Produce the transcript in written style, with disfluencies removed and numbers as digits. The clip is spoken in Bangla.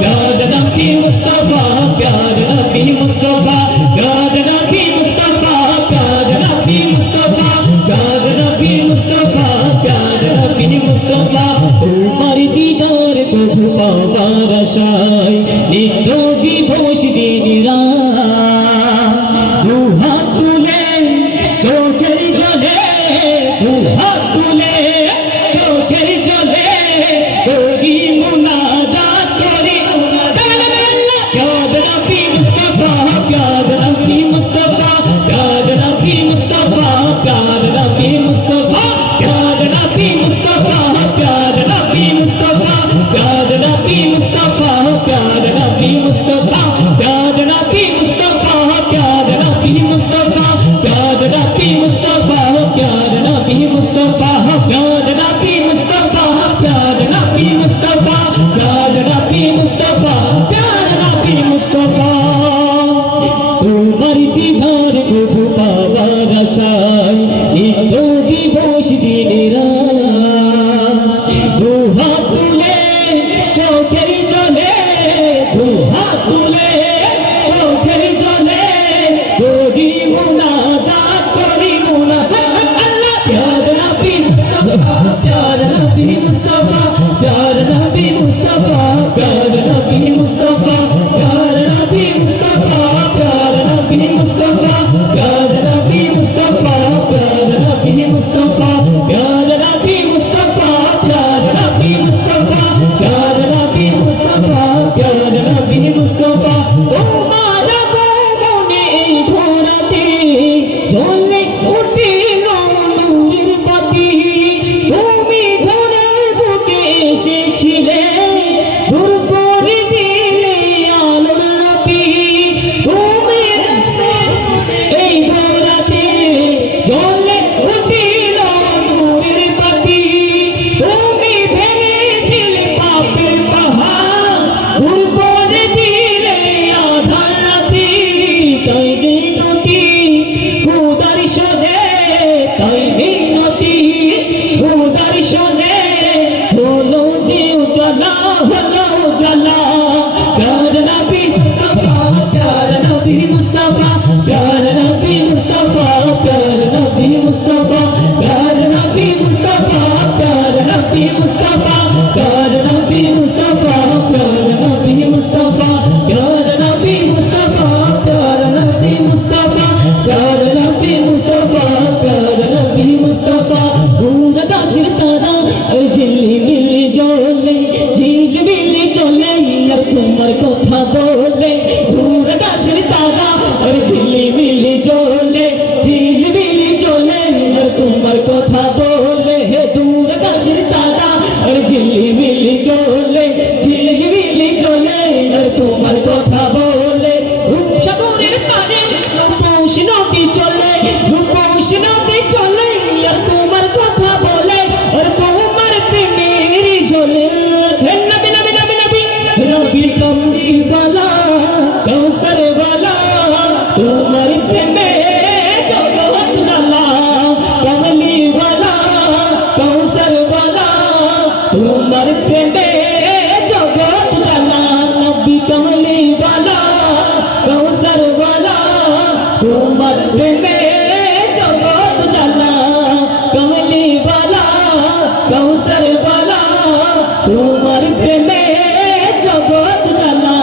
प्यार नबी मुस्तफा प्यार नबी मुस्तफा प्यार नबी मुस्तफा प्यार नबी मुस्तफा प्यार नबी मुस्तफा प्यार नबी मुस्तफा तुम्हार दीदार कबू पावार आशाय नित्य दिवस दिन रात दु हाथ तुले चोखेर जले दु हाथ तुले चोखेर जले करी मुनाजात करी प्यार नबी मुस्तफा प्यार नबी मुस्तफा प्यार नबी मुस्तफा प्यार नबी मुस्तफा प्यार नबी मुस्तफा प्यार नबी मुस्तफा प्यार नबी मुस्तफा प्यार नबी मुस्तफा प्यार नबी मुस्तफा प्यार नबी मुस्तफा प्यार नबी मुस्तफा प्यार नबी मुस्तफा प्यार नबी मुस्तफा प्यार नबी मुस्तफा प्यार नबी मुस्तफा प्यार नबी मुस्तफा तुम्हार दीदार कबू पावार आशाय नित्य दिवस दिन रात दु हाथ तुले चोखेर जले दु हाथ तुले चोखेर जले करी मुनाजात करी प्यार नबी मुस्तफा प्यार नबी मुस्तफा प्यार नबी मुस्तफा प्यार नबी मुस्तफा प्यार नबी मुस्तफा प्यार नबी मुस्तफा प्यार नबी मुस्तफा प्यार नबी मुस्तफा प्यार नबी मुस्तफा प्यार नबी मुस्तफा प्यार नबी मुस्तफा प्यार नबी मुस्तफा तुम्हारा गोपने धराते জ্বলে উঠিল নূরের বাতি তুমি ঘরের বুকে এসেছিলে দূর করে দিলে আলোর রাতি তুমি এই ধরাতে জ্বলে উঠিল নূরের বাতি তুমি ভেঙে দিলে পাপের পাহাড় দূর করে দিলে আধার রাতি তাই মিনতি খুদার শোনে তাই মিনতি খুদার শোনে হলো যে উজালা হলো উজালা প্যার নবী মুস্তফা প্যার নবী মুস্তফা প্যার নবী মুস্তফা প্যার নবী মুস্তফা প্যার নবী মুস্তফা প্যার নবী মুস্তফা প্যার নবী মুস্তফা প্যার নবী মুস্তফা প্যার নবী মুস্তফা প্যার নবী মুস্তফা প্যার নবী মুস্তফা প্যার নবী মুস্তফা দূর দাসের তারা ওই ঝিলমিলি জ্বলে ঝিলমিলি চলে আর তোমার কথা বলে দূর দাসের তারা ওই ঝিলমিলি জ্বলে ঝিলমিলি চলে আর তোমার কথা বলে হে দূর দাসের তারা ওই ঝিলমিলি চলে ঝিলমিলি চলে আর তোমার কথা বলে রূপসাগরের পারে রূপস নদী চলে রূপস নদী চলে আর তোমার কথা বলে আর তোমার প্রেমের ঝোলে হে নবী নবী নবী নবী নবী কমলিওয়ালা কৌসরওয়ালা তোমার প্রেমে জগৎ জ্বালা কমলিওয়ালা কৌসরওয়ালা তোমার প্রেমে জগৎ জ্বালা নবী কমলিওয়ালা কৌসরওয়ালা তোমার প্রেমে জগৎ জ্বালা কমলিওয়ালা কৌসরওয়ালা তোমার প্রেমে জগৎ জ্বালা